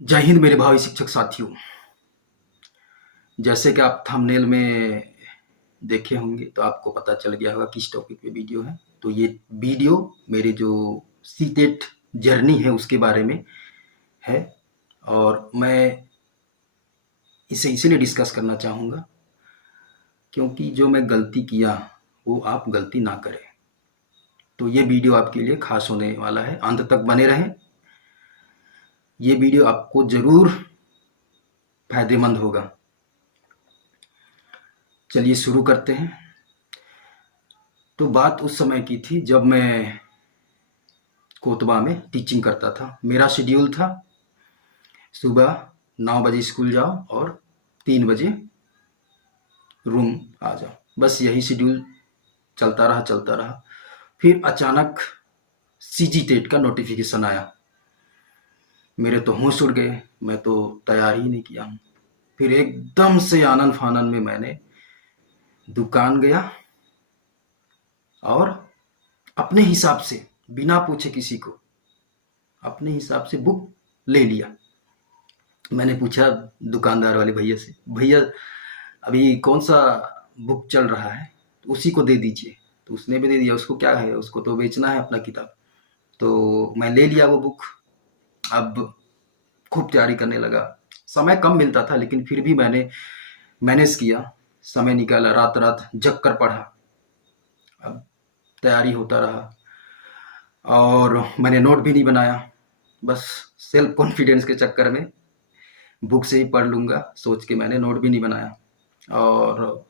जय हिंद मेरे भावी शिक्षक साथियों। जैसे कि आप थंबनेल में देखे होंगे तो आपको पता चल गया होगा किस टॉपिक पे वीडियो है। तो ये वीडियो मेरे जो सीटेट जर्नी है उसके बारे में है और मैं इसे इसीलिए डिस्कस करना चाहूँगा क्योंकि जो मैं गलती किया वो आप गलती ना करें। तो ये वीडियो आपके लिए खास होने वाला है, अंत तक बने रहें। ये वीडियो आपको ज़रूर फायदेमंद होगा। चलिए शुरू करते हैं। तो बात उस समय की थी जब मैं कोतबा में टीचिंग करता था। मेरा शेड्यूल था सुबह 9 बजे स्कूल जाओ और 3 बजे रूम आ जाओ। बस यही शेड्यूल चलता रहा। फिर अचानक सीजी टेट का नोटिफिकेशन आया। मेरे तो होश उड़ गए, मैं तो तैयार ही नहीं किया हूँ। फिर एकदम से आनन फानन में मैंने दुकान गया और अपने हिसाब से बिना पूछे किसी को अपने हिसाब से बुक ले लिया। मैंने पूछा दुकानदार वाले भैया से, भैया अभी कौन सा बुक चल रहा है, तो उसी को दे दीजिए। तो उसने भी दे दिया। उसको क्या है, उसको तो बेचना है अपना किताब। तो मैं ले लिया वो बुक। अब खूब तैयारी करने लगा। समय कम मिलता था लेकिन फिर भी मैंने मैनेज किया, समय निकाला, रात रात जग कर पढ़ा। अब तैयारी होता रहा और मैंने नोट भी नहीं बनाया। बस सेल्फ कॉन्फिडेंस के चक्कर में बुक से ही पढ़ लूँगा सोच के मैंने नोट भी नहीं बनाया और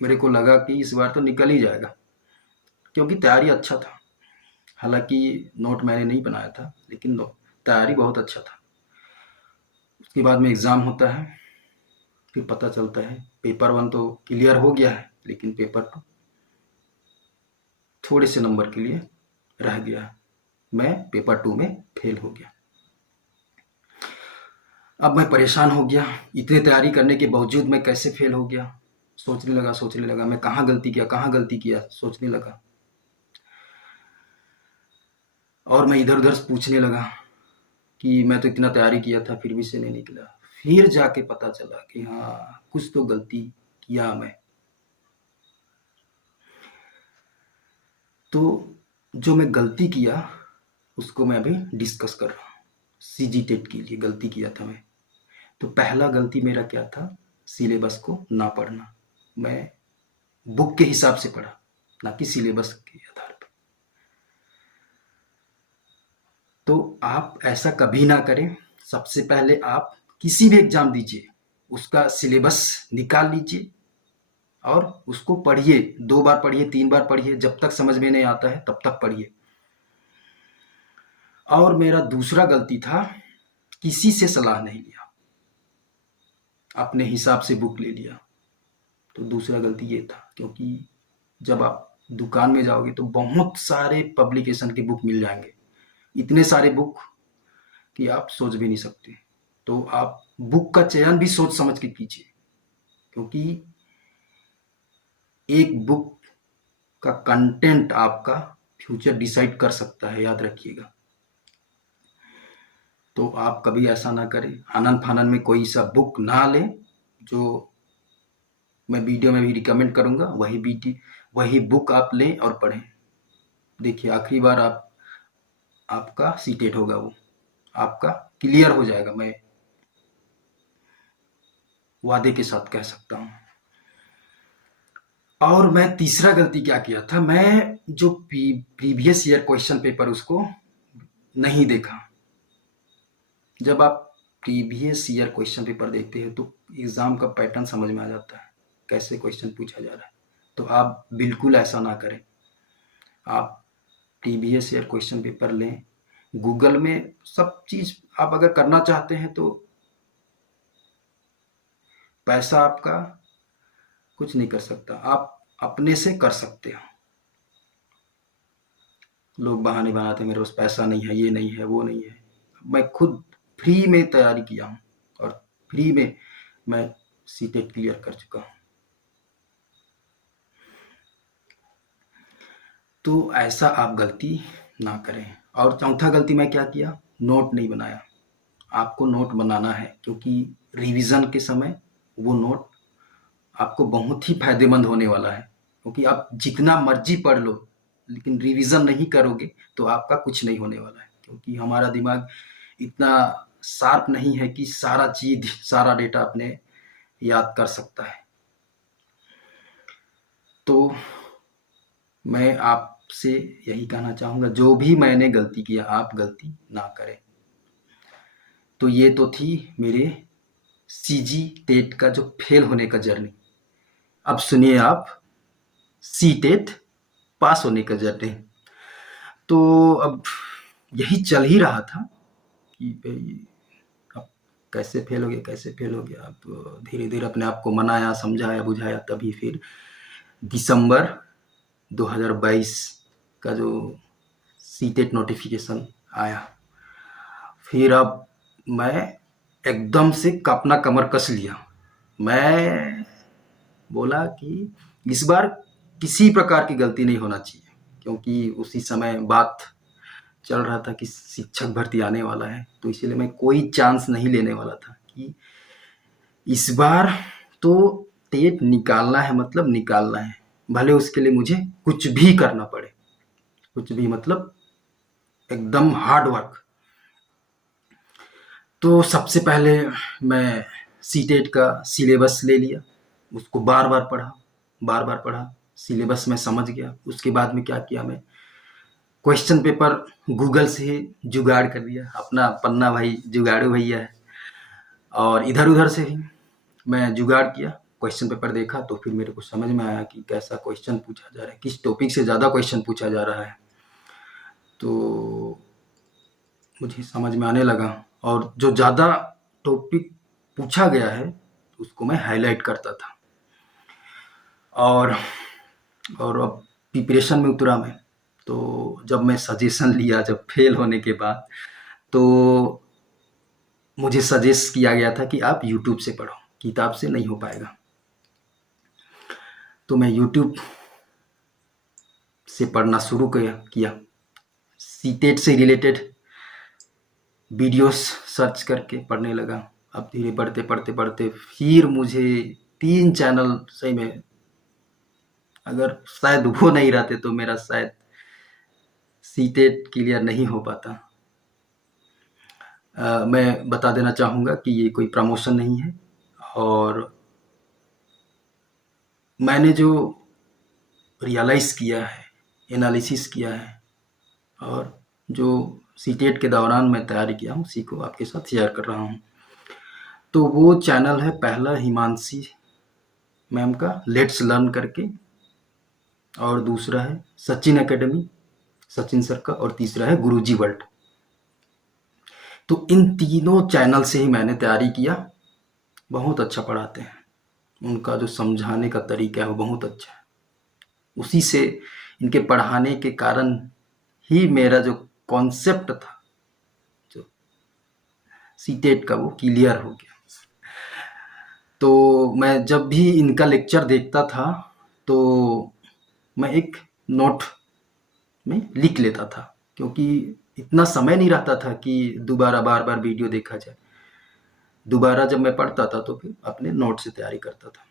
मेरे को लगा कि इस बार तो निकल ही जाएगा क्योंकि तैयारी अच्छा था। हालांकि नोट मैंने नहीं बनाया था लेकिन तैयारी बहुत अच्छा था। उसके बाद में एग्ज़ाम होता है। फिर पता चलता है पेपर 1 तो क्लियर हो गया है लेकिन पेपर 2 थोड़े से नंबर के लिए रह गया। मैं पेपर 2 में फेल हो गया। अब मैं परेशान हो गया, इतने तैयारी करने के बावजूद मैं कैसे फेल हो गया। सोचने लगा मैं कहाँ गलती किया सोचने लगा। और मैं इधर उधर पूछने लगा कि मैं तो इतना तैयारी किया था फिर भी से नहीं निकला। फिर जाके पता चला कि हाँ कुछ तो गलती किया मैं। तो जो मैं गलती किया उसको मैं अभी डिस्कस कर रहा हूँ। सीजी टेट के लिए गलती किया था मैं। तो पहला गलती मेरा क्या था, सिलेबस को ना पढ़ना। मैं बुक के हिसाब से पढ़ा, ना कि सिलेबस के आधार पर। तो आप ऐसा कभी ना करें। सबसे पहले आप किसी भी एग्जाम दीजिए, उसका सिलेबस निकाल लीजिए और उसको पढ़िए। 2 बार पढ़िए, 3 बार पढ़िए, जब तक समझ में नहीं आता है तब तक पढ़िए। और मेरा दूसरा गलती था, किसी से सलाह नहीं लिया, अपने हिसाब से बुक ले लिया। तो दूसरा गलती ये था क्योंकि जब आप दुकान में जाओगे तो बहुत सारे पब्लिकेशन के बुक मिल जाएंगे, इतने सारे बुक कि आप सोच भी नहीं सकते। तो आप बुक का चयन भी सोच समझ के कीजिए क्योंकि एक बुक का कंटेंट आपका फ्यूचर डिसाइड कर सकता है, याद रखिएगा। तो आप कभी ऐसा ना करें, आनन फानन में कोई सा बुक ना लें। जो मैं वीडियो में भी रिकमेंड करूंगा वही बुक आप लें और पढ़ें। देखिए आखिरी बार आपका सीटेट होगा, वो आपका क्लियर हो जाएगा, मैं वादे के साथ कह सकता हूँ। और मैं तीसरा गलती क्या किया था, मैं जो प्रीवियस ईयर क्वेश्चन पेपर उसको नहीं देखा। जब आप प्रीवियस ईयर क्वेश्चन पेपर देखते हैं तो एग्जाम का पैटर्न समझ में आ जाता है, कैसे क्वेश्चन पूछा जा रहा है। तो आप बिल्कुल ऐसा ना करें। आप प्रीवियस ईयर क्वेश्चन पेपर लें, गूगल में सब चीज आप अगर करना चाहते हैं तो पैसा आपका कुछ नहीं कर सकता, आप अपने से कर सकते हो। लोग बहाने बनाते हैं मेरे पास पैसा नहीं है, ये नहीं है, वो नहीं है। मैं खुद फ्री में तैयारी किया हूँ और फ्री में मैं सीटेट क्लियर कर चुका हूँ। तो ऐसा आप गलती ना करें। और चौथा गलती मैं क्या किया, नोट नहीं बनाया। आपको नोट बनाना है, क्योंकि रिवीजन के समय वो नोट आपको बहुत ही फायदेमंद होने वाला है। क्योंकि आप जितना मर्जी पढ़ लो, लेकिन रिवीजन नहीं करोगे तो आपका कुछ नहीं होने वाला है। क्योंकि हमारा दिमाग इतना शार्प नहीं है कि सारा चीज, सारा डेटा अपने याद कर सकता है। तो मैं आपसे यही कहना चाहूँगा, जो भी मैंने गलती किया आप गलती ना करें। तो ये तो थी मेरे सीजी टेट का जो फेल होने का जर्नी। अब सुनिए आप सी टेट पास होने का जर्नी। तो अब यही चल ही रहा था कि भाई अब कैसे फेल हो गया, कैसे फेल हो गया। अब धीरे धीरे अपने आप को मनाया, समझाया, बुझाया, तभी फिर दिसंबर 2022 का जो सीटेट नोटिफिकेशन आया। फिर अब मैं एकदम से अपना कमर कस लिया। मैं बोला कि इस बार किसी प्रकार की गलती नहीं होना चाहिए, क्योंकि उसी समय बात चल रहा था कि शिक्षक भर्ती आने वाला है। तो इसीलिए मैं कोई चांस नहीं लेने वाला था कि इस बार तो टेट निकालना है, मतलब निकालना है, भले उसके लिए मुझे कुछ भी करना पड़े, कुछ भी मतलब एकदम हार्ड वर्क। तो सबसे पहले मैं सीटेट का सिलेबस ले लिया, उसको बार बार पढ़ा, सिलेबस में समझ गया। उसके बाद में क्या किया, मैं क्वेश्चन पेपर गूगल से जुगाड़ कर दिया। अपना पन्ना भाई जुगाड़ू भैया है, और इधर उधर से भी मैं जुगाड़ किया। क्वेश्चन पेपर देखा तो फिर मेरे को समझ में आया कि कैसा क्वेश्चन पूछा जा रहा है, किस टॉपिक से ज़्यादा क्वेश्चन पूछा जा रहा है। तो मुझे समझ में आने लगा, और जो ज़्यादा टॉपिक पूछा गया है उसको मैं हाईलाइट करता था। और अब प्रिपरेशन में उतरा मैं। तो जब मैं सजेशन लिया, जब फेल होने के बाद, तो मुझे सजेस्ट किया गया था कि आप यूट्यूब से पढ़ो, किताब से नहीं हो पाएगा। तो मैं यूट्यूब से पढ़ना शुरू किया। सीटेट से रिलेटेड वीडियोस सर्च करके पढ़ने लगा। अब धीरे पढ़ते फिर मुझे 3 चैनल, सही में अगर शायद वो नहीं रहते तो मेरा शायद सीटेट क्लियर नहीं हो पाता। मैं बता देना चाहूँगा कि ये कोई प्रमोशन नहीं है, और मैंने जो रियलाइज़ किया है, एनालिसिस किया है, और जो सीटेट के दौरान मैं तैयारी किया हूँ, उसी को आपके साथ शेयर कर रहा हूँ। तो वो चैनल है पहला हिमांशी मैम का लेट्स लर्न करके, और दूसरा है सचिन एकेडमी, सचिन सर का, और तीसरा है गुरुजी वर्ल्ड। तो इन तीनों चैनल से ही मैंने तैयारी किया। बहुत अच्छा पढ़ाते हैं, उनका जो समझाने का तरीका है वो बहुत अच्छा है। उसी से, इनके पढ़ाने के कारण ही मेरा जो कॉन्सेप्ट था जो सीटेट का, वो क्लियर हो गया। तो मैं जब भी इनका लेक्चर देखता था तो मैं एक नोट में लिख लेता था, क्योंकि इतना समय नहीं रहता था कि दोबारा बार बार वीडियो देखा जाए। दोबारा जब मैं पढ़ता था तो फिर अपने नोट से तैयारी करता था।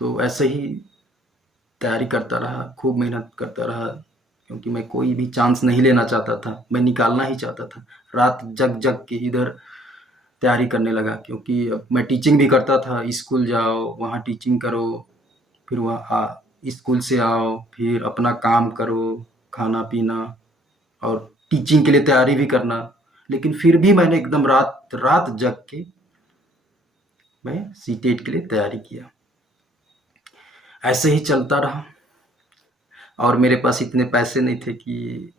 तो ऐसे ही तैयारी करता रहा, खूब मेहनत करता रहा, क्योंकि मैं कोई भी चांस नहीं लेना चाहता था, मैं निकालना ही चाहता था। रात जग जग के इधर तैयारी करने लगा, क्योंकि अब मैं टीचिंग भी करता था। स्कूल जाओ, वहाँ टीचिंग करो, फिर वहाँ स्कूल से आओ, फिर अपना काम करो, खाना पीना, और टीचिंग के लिए तैयारी भी करना। लेकिन फिर भी मैंने एकदम रात रात जग के मैं सीटेट के लिए तैयारी किया। ऐसे ही चलता रहा, और मेरे पास इतने पैसे नहीं थे कि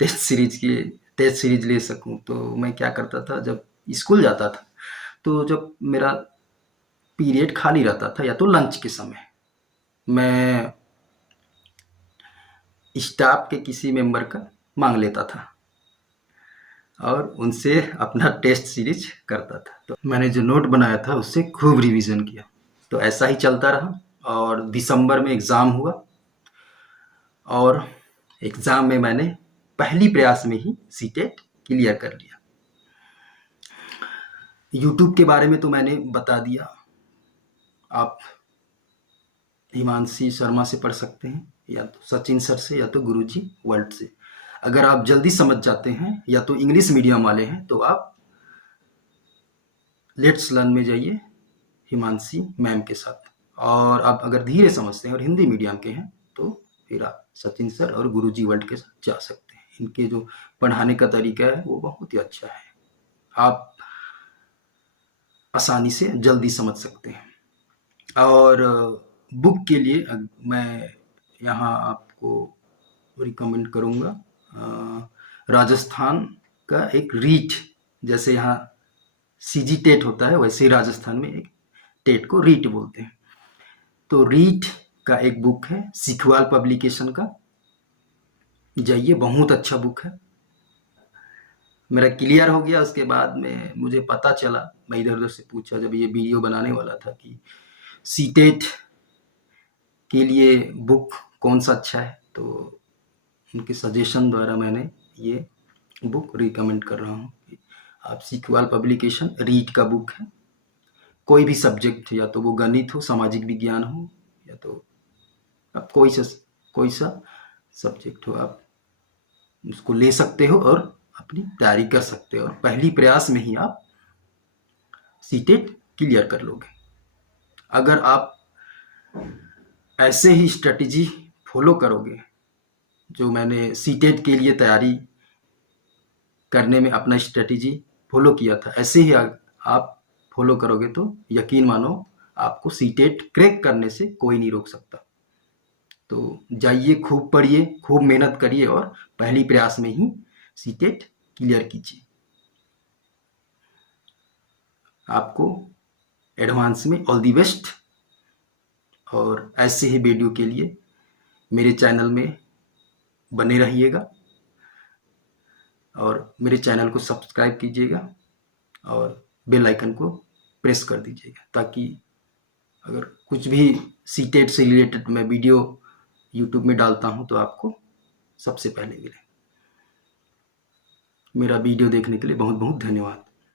टेस्ट सीरीज ले सकूं। तो मैं क्या करता था, जब स्कूल जाता था तो जब मेरा पीरियड खाली रहता था या तो लंच के समय, मैं स्टाफ के किसी मेंबर का मांग लेता था और उनसे अपना टेस्ट सीरीज करता था। तो मैंने जो नोट बनाया था उससे खूब रिवीजन किया। तो ऐसा ही चलता रहा, और दिसंबर में एग्ज़ाम हुआ, और एग्ज़ाम में मैंने पहली प्रयास में ही सीटेट क्लियर कर लिया। यूट्यूब के बारे में तो मैंने बता दिया, आप हिमांशी शर्मा से पढ़ सकते हैं, या तो सचिन सर से, या तो गुरुजी वर्ल्ड से। अगर आप जल्दी समझ जाते हैं या तो इंग्लिश मीडियम वाले हैं तो आप लेट्स लर्न में जाइए हिमांशी मैम के साथ, और आप अगर धीरे समझते हैं और हिंदी मीडियम के हैं तो फिर आप सचिन सर और गुरुजी वर्ल्ड के साथ जा सकते हैं। इनके जो पढ़ाने का तरीका है वो बहुत ही अच्छा है, आप आसानी से जल्दी समझ सकते हैं। और बुक के लिए मैं यहाँ आपको रिकमेंड करूँगा राजस्थान का एक रीट, जैसे यहाँ सीजी टेट होता है वैसे ही राजस्थान में एक टेट को रीट बोलते हैं। तो रीट का एक बुक है सीखवाल पब्लिकेशन का, जाइए, बहुत अच्छा बुक है। मेरा क्लियर हो गया, उसके बाद में मुझे पता चला, मैं इधर उधर से पूछा जब ये वीडियो बनाने वाला था कि सीटेट के लिए बुक कौन सा अच्छा है, तो उनके सजेशन द्वारा मैंने ये बुक रिकमेंड कर रहा हूँ। आप सीखवाल पब्लिकेशन रीट का बुक है, कोई भी सब्जेक्ट, या तो वो गणित हो, सामाजिक विज्ञान हो, या तो आप कोई सा सब्जेक्ट हो, आप उसको ले सकते हो और अपनी तैयारी कर सकते हो, और पहली प्रयास में ही आप सीटेट क्लियर कर लोगे। अगर आप ऐसे ही स्ट्रेटजी फॉलो करोगे जो मैंने सीटेट के लिए तैयारी करने में अपना स्ट्रेटजी फॉलो किया था, ऐसे ही आप फॉलो करोगे तो यकीन मानो आपको सीटेट क्रैक करने से कोई नहीं रोक सकता। तो जाइए, खूब पढ़िए, खूब मेहनत करिए और पहली प्रयास में ही सीटेट क्लियर कीजिए। आपको एडवांस में ऑल दी बेस्ट, और ऐसे ही वीडियो के लिए मेरे चैनल में बने रहिएगा और मेरे चैनल को सब्सक्राइब कीजिएगा और बेल आइकन को प्रेस कर दीजिएगा, ताकि अगर कुछ भी सीटेट से रिलेटेड मैं वीडियो यूट्यूब में डालता हूं तो आपको सबसे पहले मिले। मेरा वीडियो देखने के लिए बहुत बहुत धन्यवाद।